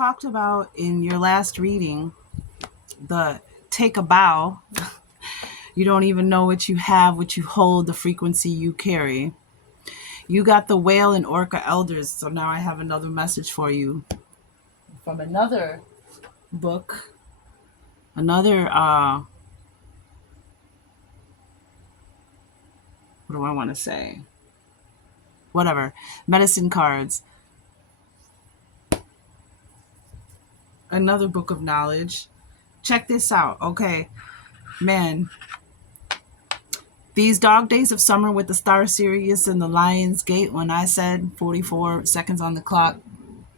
talked about in your last reading the take a bow. You don't even know what you have, what you hold, the frequency you carry. You got the whale and orca elders. So now I have another message for you from another book, another, what do I want to say? Whatever. Medicine cards. Another book of knowledge. Check this out. Okay. Man, these dog days of summer with the star Sirius and the Lion's Gate, when I said 44 seconds on the clock,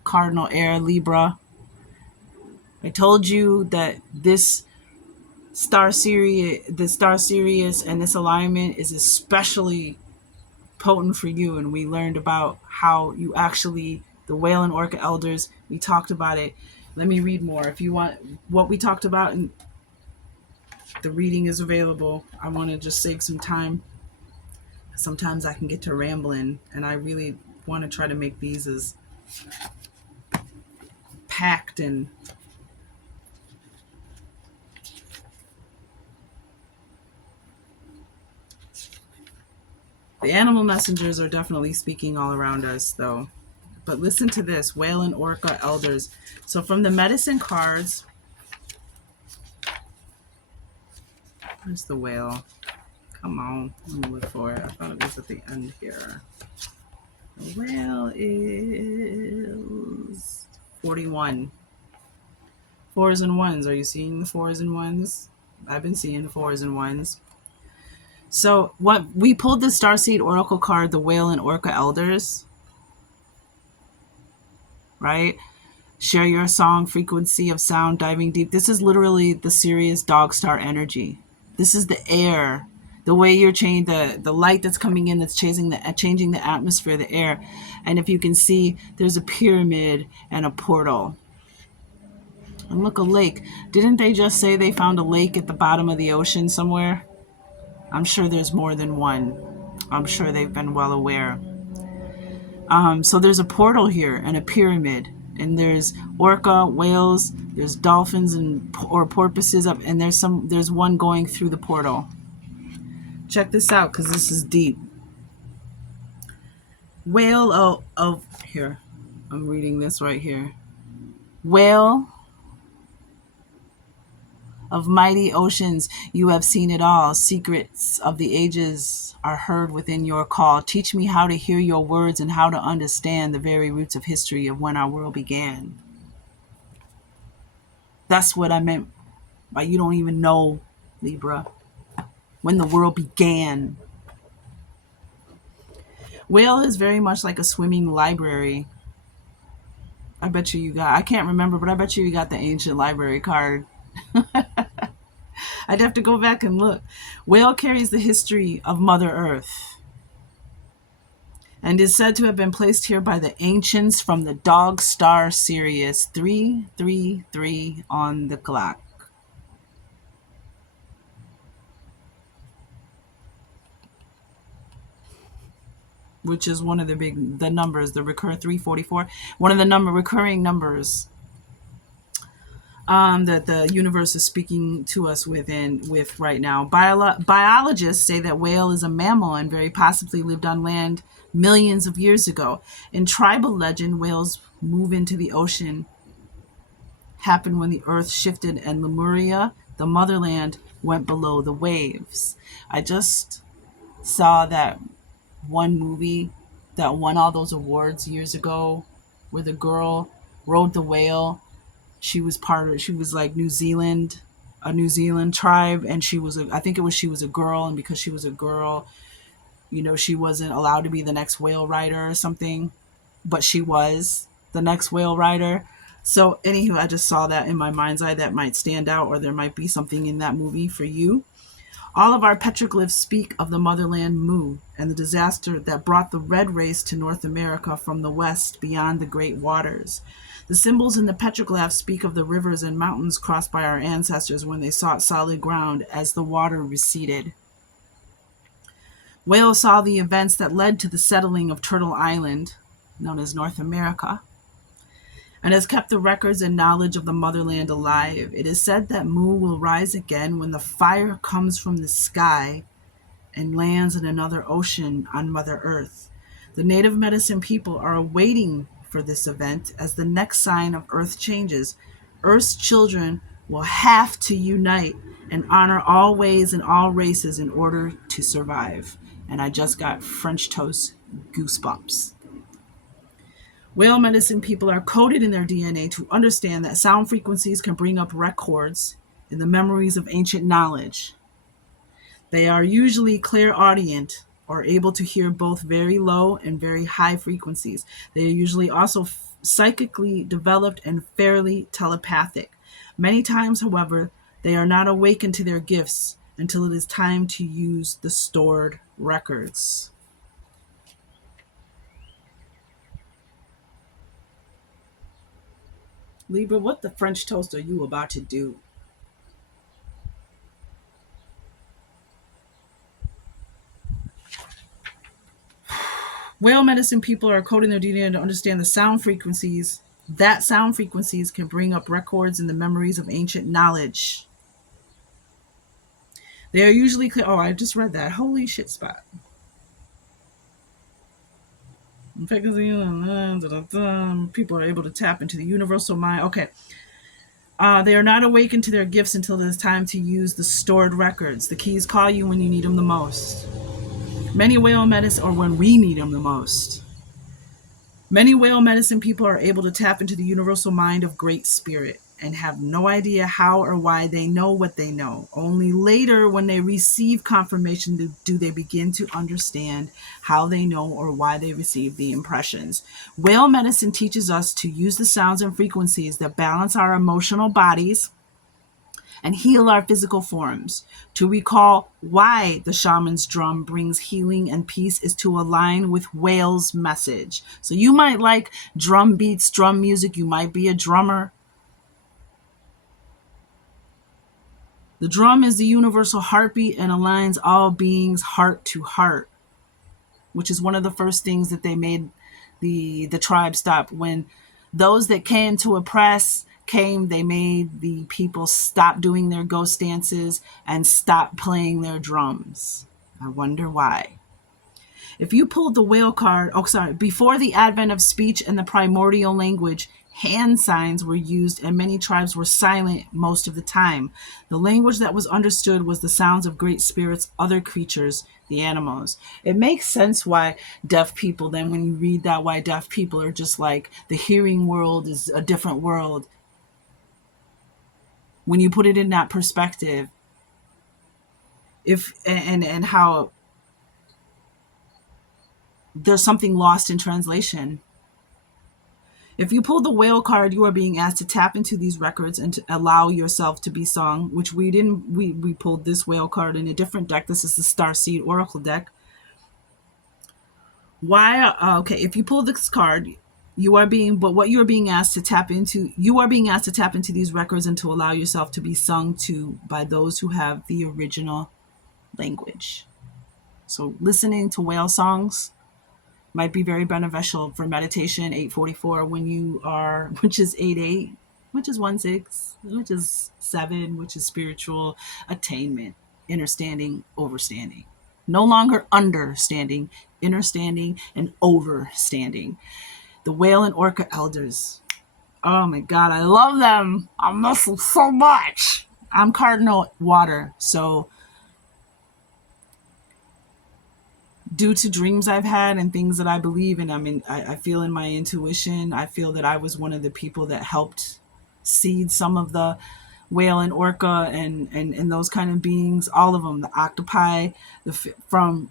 Cardinal Air, Libra, I told you that this the star Sirius and this alignment is especially potent for you. And we learned about how you actually, the whale and orca elders, we talked about it. Let me read more. If you want what we talked about, and the reading is available. I want to just save some time. Sometimes I can get to rambling, and I really want to try to make these as packed and the animal messengers are definitely speaking all around us, though. But listen to this, whale and orca elders. So from the medicine cards, where's the whale? Come on, let me look for it. I thought it was at the end here. The whale is 41. Fours and ones. Are you seeing the fours and ones? I've been seeing the fours and ones. So what we pulled the Starseed Oracle card, the whale and orca elders, right? Share your song, frequency of sound, diving deep. This is literally the Sirius dog star energy. This is the air, the way you're changing the light that's coming in, that's changing the atmosphere, the air. And if you can see, there's a pyramid and a portal. And look, a lake. Didn't they just say they found a lake at the bottom of the ocean somewhere? I'm sure there's more than one. I'm sure they've been well aware. So there's a portal here and a pyramid, and there's orca, whales, there's dolphins or porpoises up, and there's one going through the portal. Check this out, because this is deep. Whale of here. I'm reading this right here. Whale of mighty oceans, you have seen it all. Secrets of the ages are heard within your call. Teach me how to hear your words and how to understand the very roots of history of when our world began. That's what I meant by you don't even know, Libra, when the world began. Whale is very much like a swimming library. I bet you got, I can't remember, but I bet you got the ancient library card. I'd have to go back and look. Whale carries the history of Mother Earth and is said to have been placed here by the ancients from the dog star Sirius, 333 on the clock. Which is one of the numbers, the recur 344, one of the recurring numbers that the universe is speaking to us with right now. Biologists say that whale is a mammal and very possibly lived on land millions of years ago. In tribal legend, whales move into the ocean happened when the earth shifted and Lemuria, the motherland, went below the waves. I just saw that one movie that won all those awards years ago where the girl rode the whale. She was like New Zealand, a New Zealand tribe, and she was a girl, and because she was a girl, she wasn't allowed to be the next whale rider or something, but she was the next whale rider. So anywho, I just saw that in my mind's eye. That might stand out, or there might be something in that movie for you. All of our petroglyphs speak of the motherland Mu and the disaster that brought the red race to North America from the west beyond the great waters. The symbols in the petroglyphs speak of the rivers and mountains crossed by our ancestors when they sought solid ground as the water receded. Whale saw the events that led to the settling of Turtle Island, known as North America. and has kept the records and knowledge of the motherland alive. It is said that Mu will rise again when the fire comes from the sky and lands in another ocean on Mother Earth. The native medicine people are waiting for this event as the next sign of Earth changes. Earth's children will have to unite and honor all ways and all races in order to survive. And I just got French toast goosebumps. Whale medicine people are coded in their DNA to understand that sound frequencies can bring up records in the memories of ancient knowledge. They are usually clairaudient or able to hear both very low and very high frequencies. They are usually also psychically developed and fairly telepathic. Many times, however, they are not awakened to their gifts until it is time to use the stored records. Libra, what the French toast are you about to do? Whale medicine people are coding their DNA to understand the sound frequencies. That sound frequencies can bring up records in the memories of ancient knowledge. They are usually clear. Oh, I just read that. Holy shit spot. People are able to tap into the universal mind. Okay. They are not awakened to their gifts until it is time to use the stored records. The keys call you when you need them the most. Many whale medicine, or when we need them the most. Many whale medicine people are able to tap into the universal mind of Great Spirit and have no idea how or why they know what they know. Only later, when they receive confirmation, do they begin to understand how they know or why they receive the impressions. Whale medicine teaches us to use the sounds and frequencies that balance our emotional bodies and heal our physical forms. To recall why the shaman's drum brings healing and peace is to align with whale's message. So you might like drum beats, drum music. You might be a drummer. The drum is the universal heartbeat and aligns all beings heart to heart, which is one of the first things that they made the tribe stop. When those that came to oppress came, they made the people stop doing their ghost dances and stop playing their drums. I wonder why. If you pulled the whale card, before the advent of speech and the primordial language, hand signs were used and many tribes were silent most of the time. The language that was understood was the sounds of great spirits, other creatures, the animals. It makes sense why deaf people, then when you read that, why deaf people are just like, the hearing world is a different world. When you put it in that perspective, if and how there's something lost in translation. If you pull the whale card, you are being asked to tap into these records and to allow yourself to be sung, which we didn't. We pulled this whale card in a different deck. This is the Starseed Oracle deck. Why? Okay, if you pull this card, what you are being asked to tap into, you are being asked to tap into these records and to allow yourself to be sung to by those who have the original language. So listening to whale songs might be very beneficial for meditation. 844 when you are, which is 88, which is 16, which is 7, which is spiritual attainment, understanding, overstanding. No longer understanding, understanding, and overstanding. The whale and orca elders. Oh my God, I love them. I miss them so much. I'm cardinal water, so due to dreams I've had and things that I believe in, I feel in my intuition, I feel that I was one of the people that helped seed some of the whale and orca and those kind of beings, all of them, the octopi, from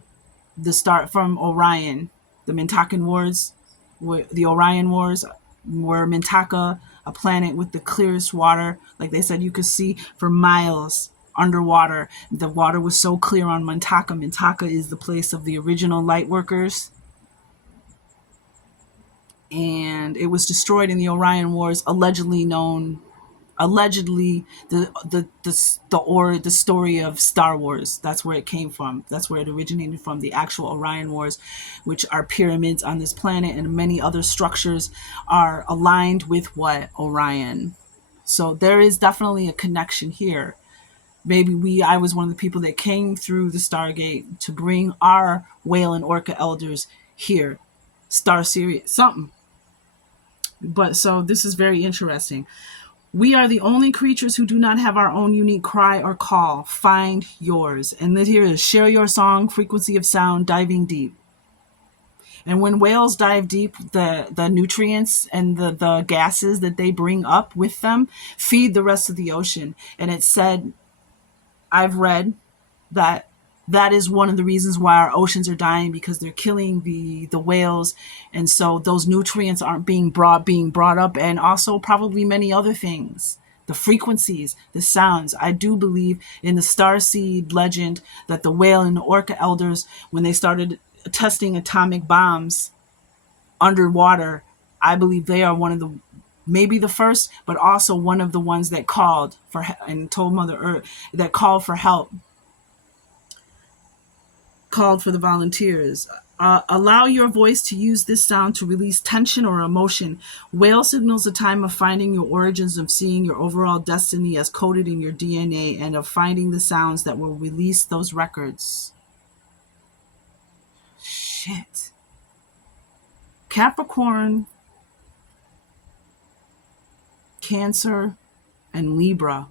the start, from Orion, the Mintakan Wars, the Orion Wars, were Mintaka, a planet with the clearest water. Like they said, you could see for miles underwater. The water was so clear on Mintaka. Mintaka is the place of the original light workers. And it was destroyed in the Orion Wars, allegedly known allegedly the story of Star Wars. That's where it came from. That's where it originated from. The actual Orion Wars, which are pyramids on this planet, and many other structures are aligned with what Orion. So there is definitely a connection here. Maybe I was one of the people that came through the Stargate to bring our whale and orca elders here. Star Sirius, something. But so this is very interesting. We are the only creatures who do not have our own unique cry or call. Find yours. And then here is share your song, frequency of sound, diving deep. And when whales dive deep, the nutrients and the gases that they bring up with them feed the rest of the ocean. And it said, I've read that that is one of the reasons why our oceans are dying, because they're killing the whales, and so those nutrients aren't being brought up, and also probably many other things, the frequencies, the sounds. I do believe in the starseed legend that the whale and the orca elders, when they started testing atomic bombs underwater, I believe they are one of the, maybe the first, but also one of the ones that called for and told Mother Earth, that called for help, called for the volunteers. Allow your voice to use this sound to release tension or emotion. Whale signals a time of finding your origins, of seeing your overall destiny as coded in your DNA, and of finding the sounds that will release those records. Shit. Capricorn, Cancer, and Libra,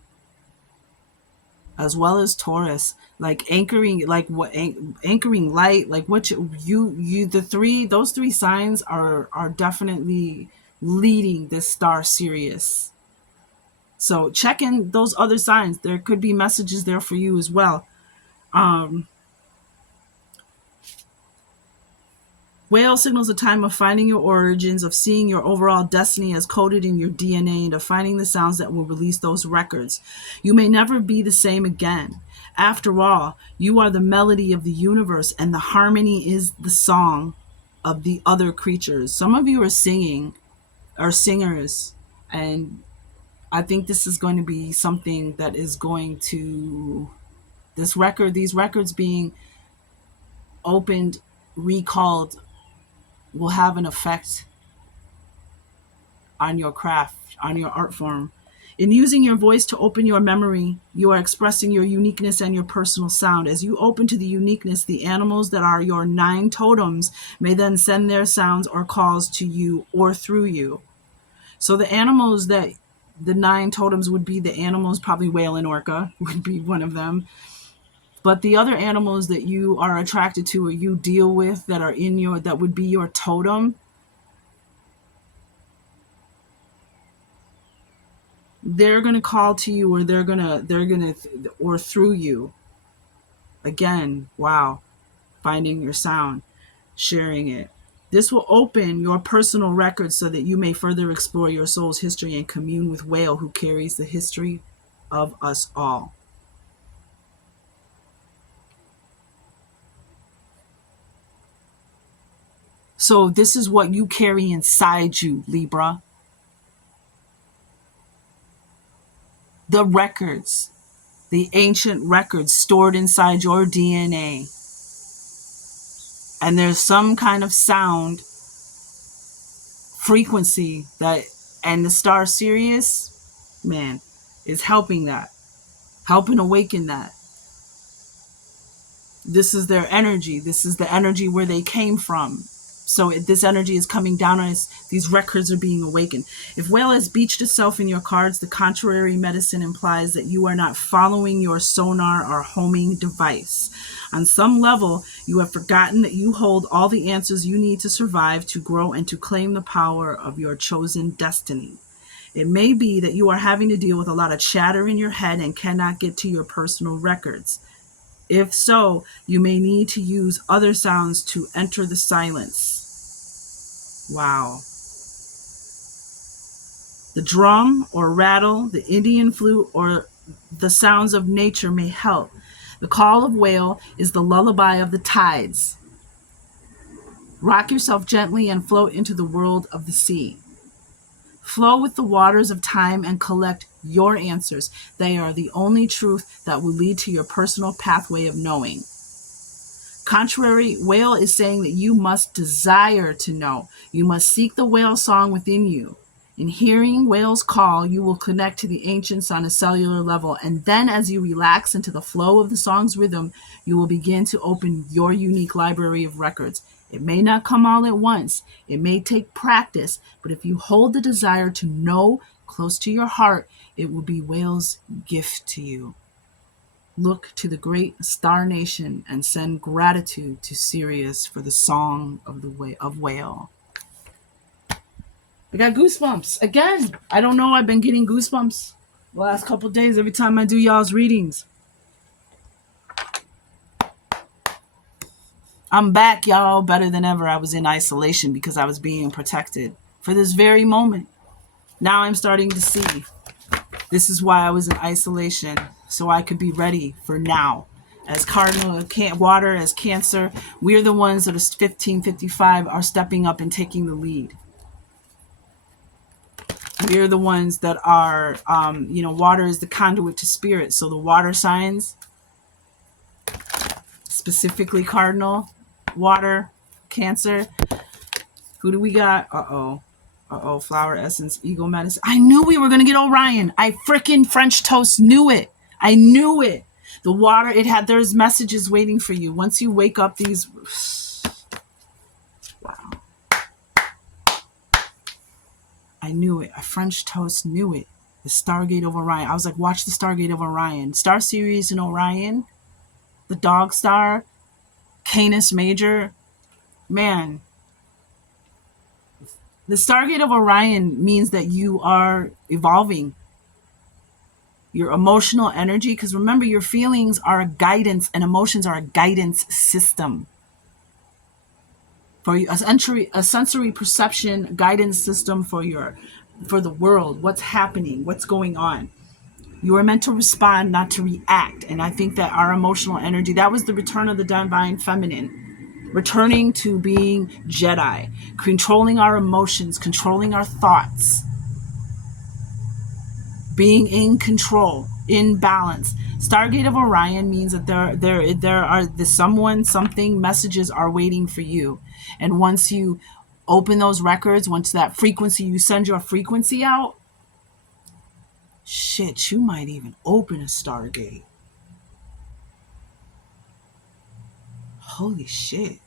as well as Taurus, like anchoring, like what anchoring light, like what you the three, those three signs are definitely leading this star Sirius. So check in those other signs. There could be messages there for you as well. Whale signals a time of finding your origins, of seeing your overall destiny as coded in your DNA, and of finding the sounds that will release those records. You may never be the same again. After all, you are the melody of the universe, and the harmony is the song of the other creatures. Some of you are singers, and I think this is going to be something that is going to, these records being opened, recalled, will have an effect on your craft, on your art form. In using your voice to open your memory, you are expressing your uniqueness and your personal sound. As you open to the uniqueness, the animals that are your 9 totems may then send their sounds or calls to you or through you. So the animals that, the 9 totems would be the animals, probably whale and orca would be one of them. But the other animals that you are attracted to or you deal with that are in your, that would be your totem, they're going to call to you, or or through you. Again, wow. Finding your sound, sharing it. This will open your personal records so that you may further explore your soul's history and commune with Whale, who carries the history of us all. So this is what you carry inside you, Libra. The records, the ancient records stored inside your DNA. And there's some kind of sound frequency that, and the star Sirius, man, is helping that, helping awaken that. This is their energy. This is the energy where they came from. So this energy is coming down on us. These records are being awakened. If Whale has beached itself in your cards, the contrary medicine implies that you are not following your sonar or homing device. On some level, you have forgotten that you hold all the answers you need to survive, to grow, and to claim the power of your chosen destiny. It may be that you are having to deal with a lot of chatter in your head and cannot get to your personal records. If so, you may need to use other sounds to enter the silence. Wow. The drum or rattle, the Indian flute, or the sounds of nature may help. The call of Whale is the lullaby of the tides. Rock yourself gently and float into the world of the sea. Flow with the waters of time and collect your answers. They are the only truth that will lead to your personal pathway of knowing. Contrary, whale is saying that you must desire to know. You must seek the whale song within you. In hearing whales call, you will connect to the ancients on a cellular level. And then as you relax into the flow of the song's rhythm, you will begin to open your unique library of records. It may not come all at once. It may take practice. But if you hold the desire to know close to your heart, it will be whale's gift to you. Look to the great star nation and send gratitude to Sirius for the song of whale. I got goosebumps again. I don't know. I've been getting goosebumps the last couple of days every time I do y'all's readings. I'm back, y'all, better than ever. I was in isolation because I was being protected for this very moment. Now I'm starting to see. This is why I was in isolation, so I could be ready for now. As Cardinal Water, as Cancer, we're the ones that are 1555 are stepping up and taking the lead. We're the ones that are, water is the conduit to spirit. So the water signs, specifically Cardinal, Water, Cancer. Who do we got? Flower Essence, Ego Medicine. I knew we were going to get Orion. I freaking French toast knew it. I knew it. The water, there's messages waiting for you. Once you wake up these... Wow. I knew it. A French toast knew it. The Stargate of Orion. I was like, watch the Stargate of Orion. Star Sirius in Orion. The Dog Star. Canis Major. Man. The Stargate of Orion means that you are evolving. Your emotional energy, because remember, your feelings are a guidance and emotions are a guidance system. For a sensory perception guidance system for the world, what's happening, what's going on. You are meant to respond, not to react. And I think that our emotional energy, that was the return of the divine feminine. Returning to being Jedi, controlling our emotions, controlling our thoughts, being in control, in balance. Stargate of Orion means that there are something messages are waiting for you. And once you open those records, once that frequency, you send your frequency out, shit, you might even open a Stargate. Holy shit.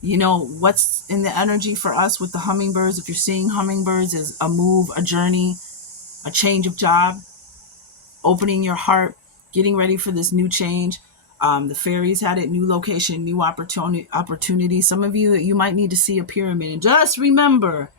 You know, what's in the energy for us with the hummingbirds, if you're seeing hummingbirds, is a move, a journey, a change of job, opening your heart, getting ready for this new change. The fairies had it, new location, new opportunity. Some of you might need to see a pyramid. And just remember,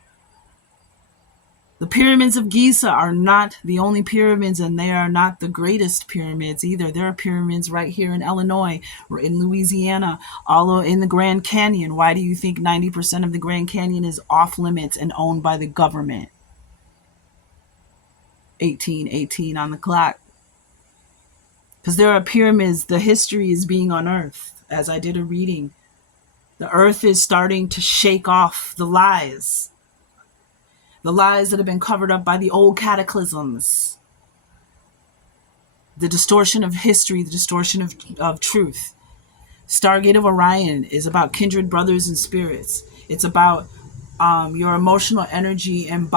the pyramids of Giza are not the only pyramids, and they are not the greatest pyramids either. There are pyramids right here in Illinois, or in Louisiana, all in the Grand Canyon. Why do you think 90% of the Grand Canyon is off limits and owned by the government? 1818 on the clock. Because there are pyramids, the history is being unearthed. As I did a reading, the earth is starting to shake off the lies that have been covered up by the old cataclysms, the distortion of history, the distortion of truth. Stargate of Orion is about kindred brothers and spirits. It's about your emotional energy and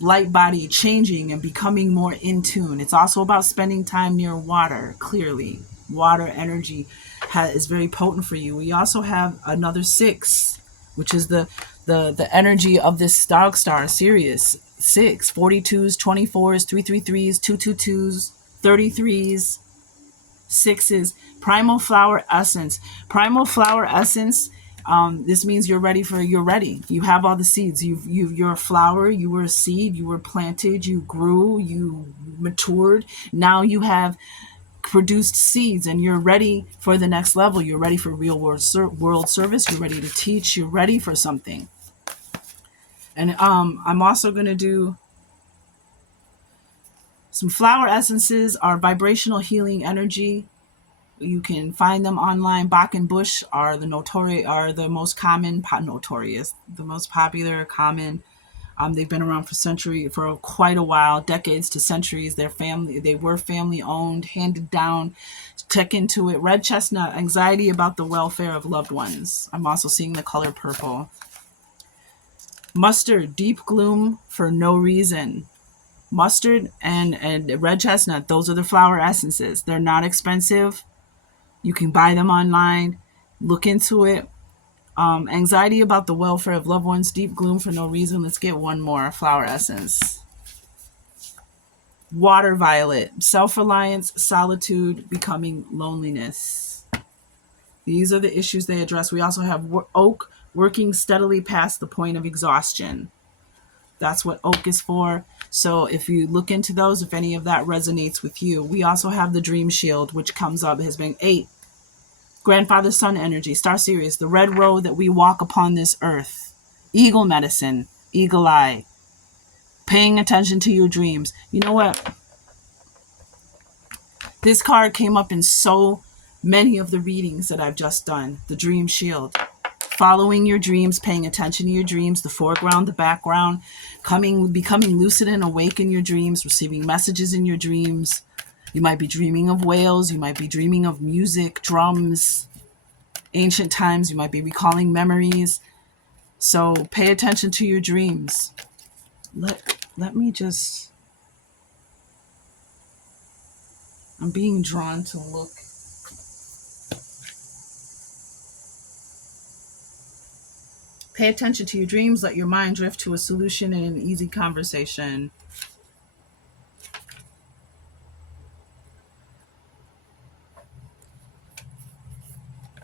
light body changing and becoming more in tune. It's also about spending time near water. Clearly, water energy is very potent for you. We also have another 6, which is the energy of this dog star, Sirius. 6, 42s, 24s, 333s, 222s, 33s, 6s. Primal flower essence. Primal flower essence. This means you're ready. You have all the seeds. You're a flower. You were a seed. You were planted. You grew. You matured. Now you have produced seeds, and you're ready for the next level. You're ready for real world service. You're ready to teach. You're ready for something. And I'm also going to do some flower essences. Are vibrational healing energy. You can find them online. Bach and Bush are the most popular, common They've been around for quite a while, decades to centuries. They were family owned, handed down. Check into it. Red chestnut, anxiety about the welfare of loved ones. I'm also seeing the color purple. Mustard, deep gloom for no reason. Mustard and red chestnut, those are the flower essences. They're not expensive. You can buy them online. Look into it. Anxiety about the welfare of loved ones, deep gloom for no reason. Let's get one more flower essence. Water violet, self-reliance, solitude, becoming loneliness. These are the issues they address. We also have oak, working steadily past the point of exhaustion. That's what oak is for. So if you look into those, if any of that resonates with you. We also have the dream shield, which comes up, has been 8. Grandfather Sun energy, Star Sirius, the red road that we walk upon this earth. Eagle medicine, eagle eye. Paying attention to your dreams. You know what? This card came up in so many of the readings that I've just done. The dream shield. Following your dreams, paying attention to your dreams, the foreground, the background, becoming lucid and awake in your dreams, receiving messages in your dreams. You might be dreaming of whales. You might be dreaming of music, drums, ancient times. You might be recalling memories. So pay attention to your dreams. Let me just... I'm being drawn to look. Pay attention to your dreams. Let your mind drift to a solution in an easy conversation.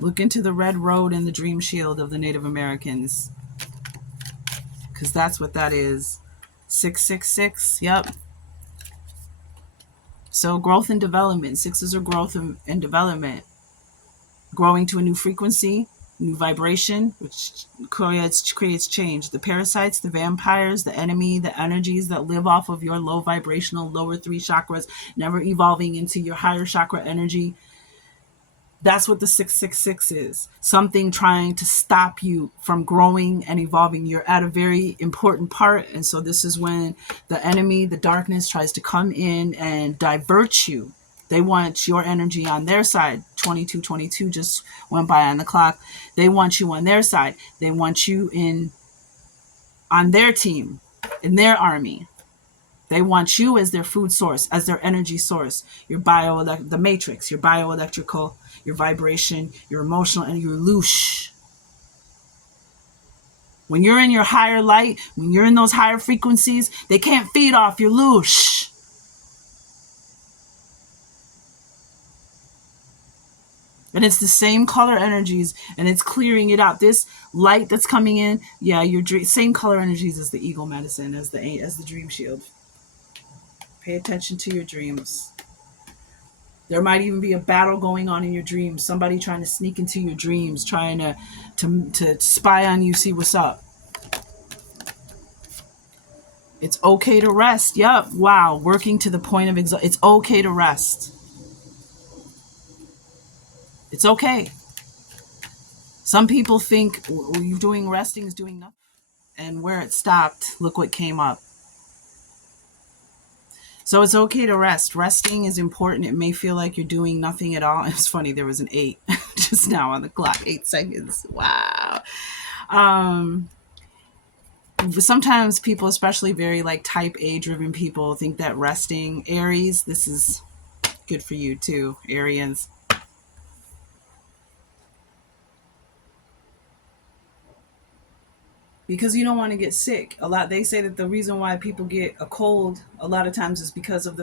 Look into the red road and the dream shield of the Native Americans, because that's what that is. 666. Yep. So growth and development. 6s are growth and development. Growing to a new frequency, new vibration, which creates change. The parasites, the vampires, the enemy, the energies that live off of your low vibrational lower 3 chakras, never evolving into your higher chakra energy. That's what the 666 is. Something trying to stop you from growing and evolving. You're at a very important part. And so this is when the enemy, the darkness, tries to come in and divert you. They want your energy on their side. 2222 just went by on the clock. They want you on their side. They want you on their team, in their army. They want you as their food source, as their energy source, the matrix, your bioelectrical, your vibration, your emotional, and your loosh. When you're in your higher light, when you're in those higher frequencies, they can't feed off your loosh. And it's the same color energies, and it's clearing it out. This light that's coming in, yeah, your same color energies as the eagle medicine, as the dream shield. Pay attention to your dreams. There might even be a battle going on in your dreams. Somebody trying to sneak into your dreams, trying to spy on you, see what's up. It's okay to rest. Yep. Wow. Working to the point of exhaustion. It's okay to rest. It's okay. Some people think you're doing resting is doing nothing. And where it stopped, look what came up. So it's okay to rest. Resting is important. It may feel like you're doing nothing at all. It's funny, there was an 8 just now on the clock. 8 seconds. Wow. Sometimes people, especially very type A driven people, think that resting, Aries, this is good for you too, Arians. Because you don't want to get sick. They say that the reason why people get a cold a lot of times is because of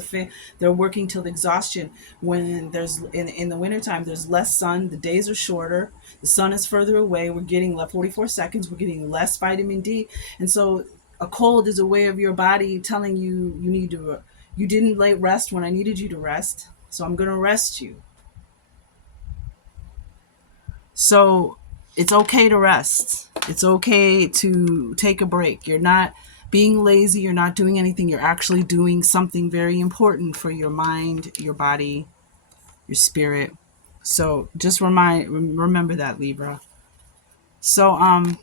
they're working till exhaustion. When there's in the wintertime, there's less sun, the days are shorter, the sun is further away, we're getting 44 seconds, we're getting less vitamin D. And so a cold is a way of your body telling you you didn't rest when I needed you to rest, so I'm going to rest you. So it's okay to rest. It's okay to take a break. You're not being lazy. You're not doing anything. You're actually doing something very important for your mind, your body, your spirit. So just remember that, Libra. So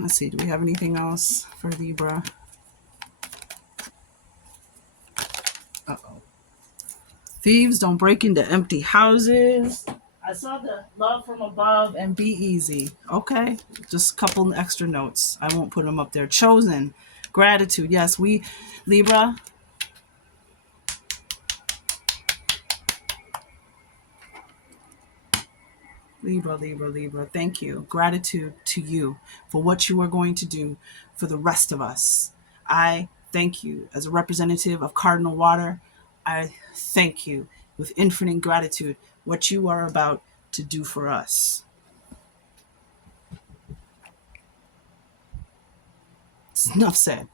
let's see. Do we have anything else for Libra? Thieves don't break into empty houses. I saw the love from above and be easy. Okay. Just a couple extra notes. I won't put them up there. Chosen. Gratitude. Yes, we, Libra. Libra, Libra, Libra. Thank you. Gratitude to you for what you are going to do for the rest of us. I thank you as a representative of Cardinal Water. I thank you with infinite gratitude what you are about to do for us. Enough said.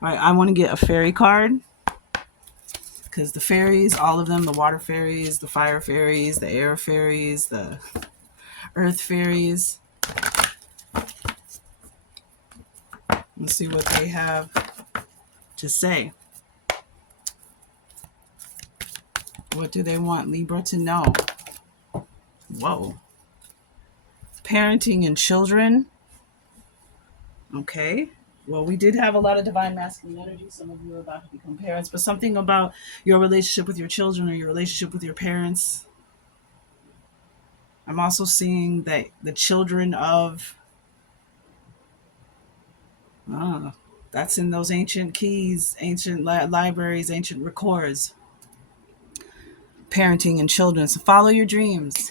All right, I want to get a fairy card because the fairies, all of them, the water fairies, the fire fairies, the air fairies, the earth fairies. Let's see what they have to say. What do they want Libra to know? Whoa. Parenting and children. Okay. Well, we did have a lot of divine masculine energy. Some of you are about to become parents, but something about your relationship with your children or your relationship with your parents. I'm also seeing that the children of, that's in those ancient keys, ancient libraries, ancient records. Parenting and children. So follow your dreams.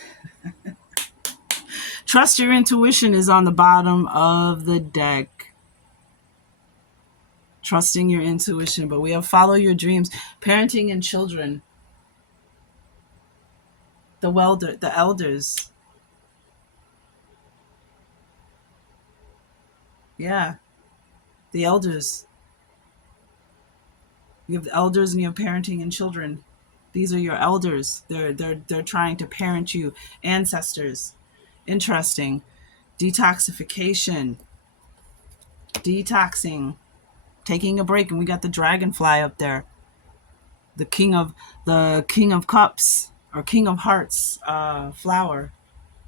Trust your intuition is on the bottom of the deck. Trusting your intuition, but we have follow your dreams. Parenting and children. The elders. Yeah, the elders. You have the elders and you have parenting and children. These are your elders. They're trying to parent you. Ancestors. Interesting. Detoxification. Detoxing. Taking a break, and we got the dragonfly up there. The king of cups or king of hearts flower.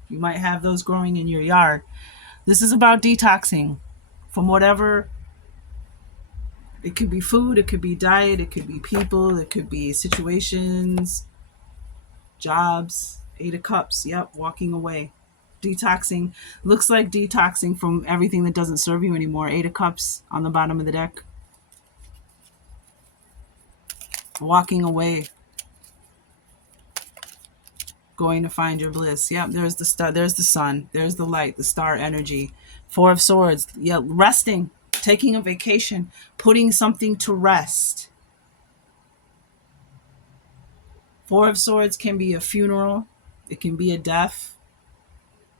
You might have those growing in your yard. This is about detoxing from whatever. It could be food, it could be diet, it could be people, it could be situations, jobs. Eight of Cups. Yep, walking away. Detoxing. Looks like detoxing from everything that doesn't serve you anymore. Eight of Cups on the bottom of the deck. Walking away. Going to find your bliss. Yep, there's the star, there's the sun, there's the light, the star energy. Four of Swords. Yeah, resting, taking a vacation, putting something to rest. Four of Swords can be a funeral, it can be a death.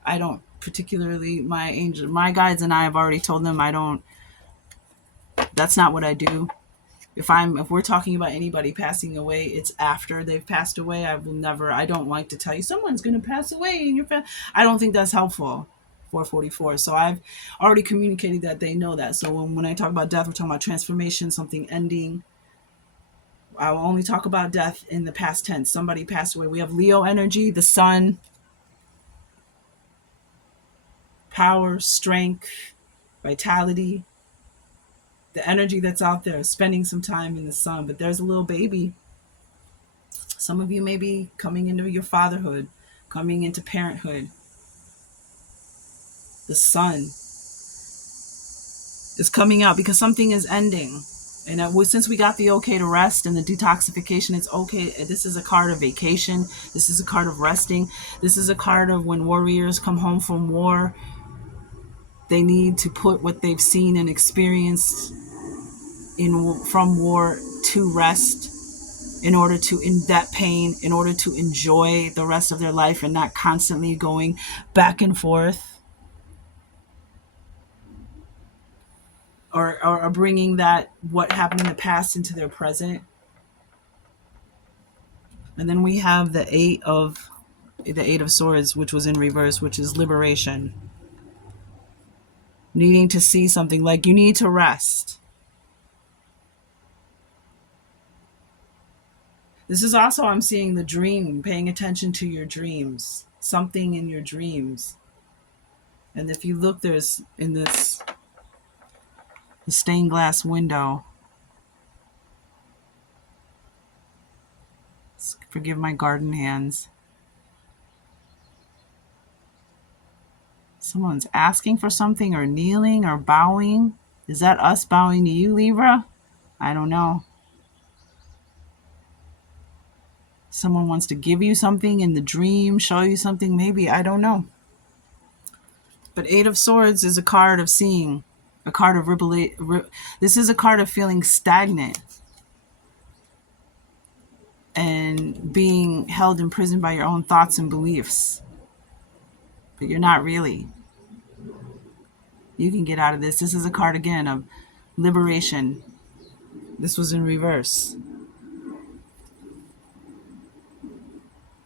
I don't particularly, my guides and I have already told them that's not what I do. If we're talking about anybody passing away, it's after they've passed away. I don't like to tell you someone's going to pass away in your family. I don't think that's helpful. 444. So I've already communicated that they know that. So when I talk about death, we're talking about transformation, something ending. I will only talk about death in the past tense. Somebody passed away. We have Leo energy, the sun, power, strength, vitality, the energy that's out there, spending some time in the sun. But there's a little baby. Some of you may be coming into your fatherhood, coming into parenthood. The sun is coming out because something is ending. And since we got the okay to rest and the detoxification, it's okay. This is a card of vacation. This is a card of resting. This is a card of when warriors come home from war. They need to put what they've seen and experienced from war to rest in order to end that pain, in order to enjoy the rest of their life and not constantly going back and forth or bringing that what happened in the past into their present. And then we have the Eight of Swords, which was in reverse, which is liberation. Needing to see something, like you need to rest. This is also, I'm seeing the dream, paying attention to your dreams, something in your dreams. And if you look, there's in this stained glass window, Forgive my garden hands. Someone's asking for something or kneeling or bowing. Is that us bowing to you, Libra? I don't know. Someone wants to give you something in the dream, show you something, maybe. I don't know. But Eight of Swords is a card of seeing, a card of this is a card of feeling stagnant and being held in prison by your own thoughts and beliefs. But you're not really. You can get out of this. This is a card, again, of liberation. This was in reverse.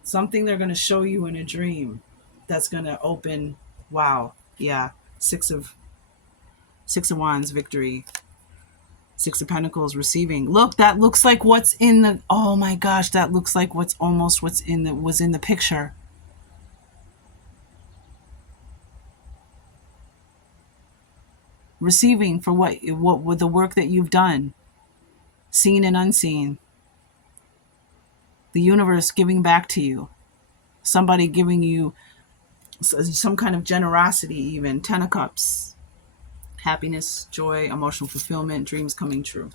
Something they're going to show you in a dream that's going to open. Wow. Yeah. Six of Wands, victory. Six of Pentacles, receiving. Look, that looks like what's in the, oh my gosh, that looks like was in the picture. Receiving for what with the work that you've done, seen and unseen. The universe giving back to you. Somebody giving you some kind of generosity, even. Ten of Cups. Happiness, joy, emotional fulfillment, dreams coming true.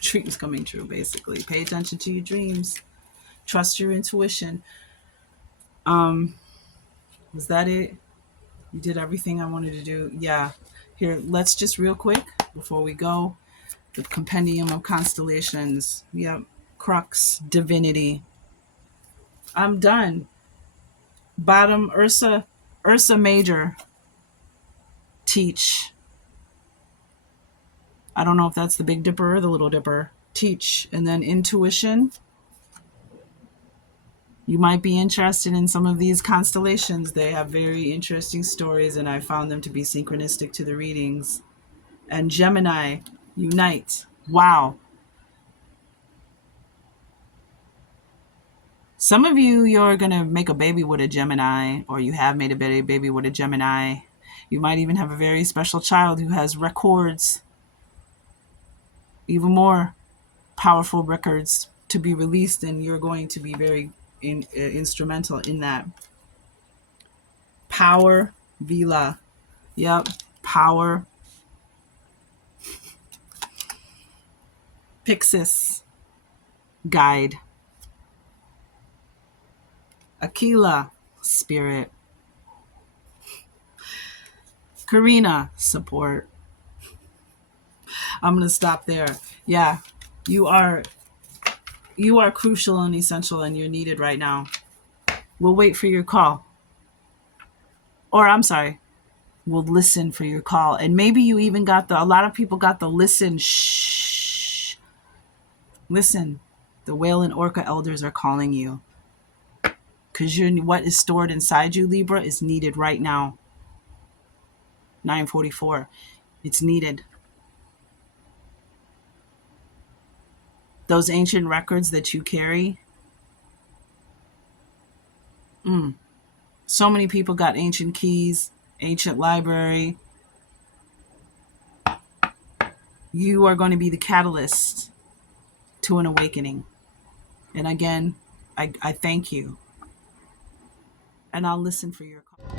Dreams coming true, basically. Pay attention to your dreams. Trust your intuition. Was that it? You did everything I wanted to do? Yeah. Here, let's just real quick, before we go, the Compendium of Constellations. Yep. Crux, Divinity. I'm done. Bottom, Ursa Major. Teach. I don't know if that's the Big Dipper or the Little Dipper. Teach. And then intuition. You might be interested in some of these constellations. They have very interesting stories, and I found them to be synchronistic to the readings. And Gemini, unite. Wow. Some of you're going to make a baby with a Gemini, or you have made a baby with a Gemini. You might even have a very special child who has records, even more powerful records to be released, and you're going to be very instrumental in that. Power, Vila. Yep, power. Pixis, guide. Aquila, spirit. Karina, support. I'm going to stop there. Yeah, you are crucial and essential, and you're needed right now. We'll wait for your call. Or I'm sorry, we'll listen for your call. And maybe you even got a lot of people got the listen. Shh. Listen. The whale and orca elders are calling you. Because what is stored inside you, Libra, is needed right now. 9:44. It's needed. Those ancient records that you carry. So many people got ancient keys, ancient library. You are going to be the catalyst to an awakening. And again, I thank you. And I'll listen for your call.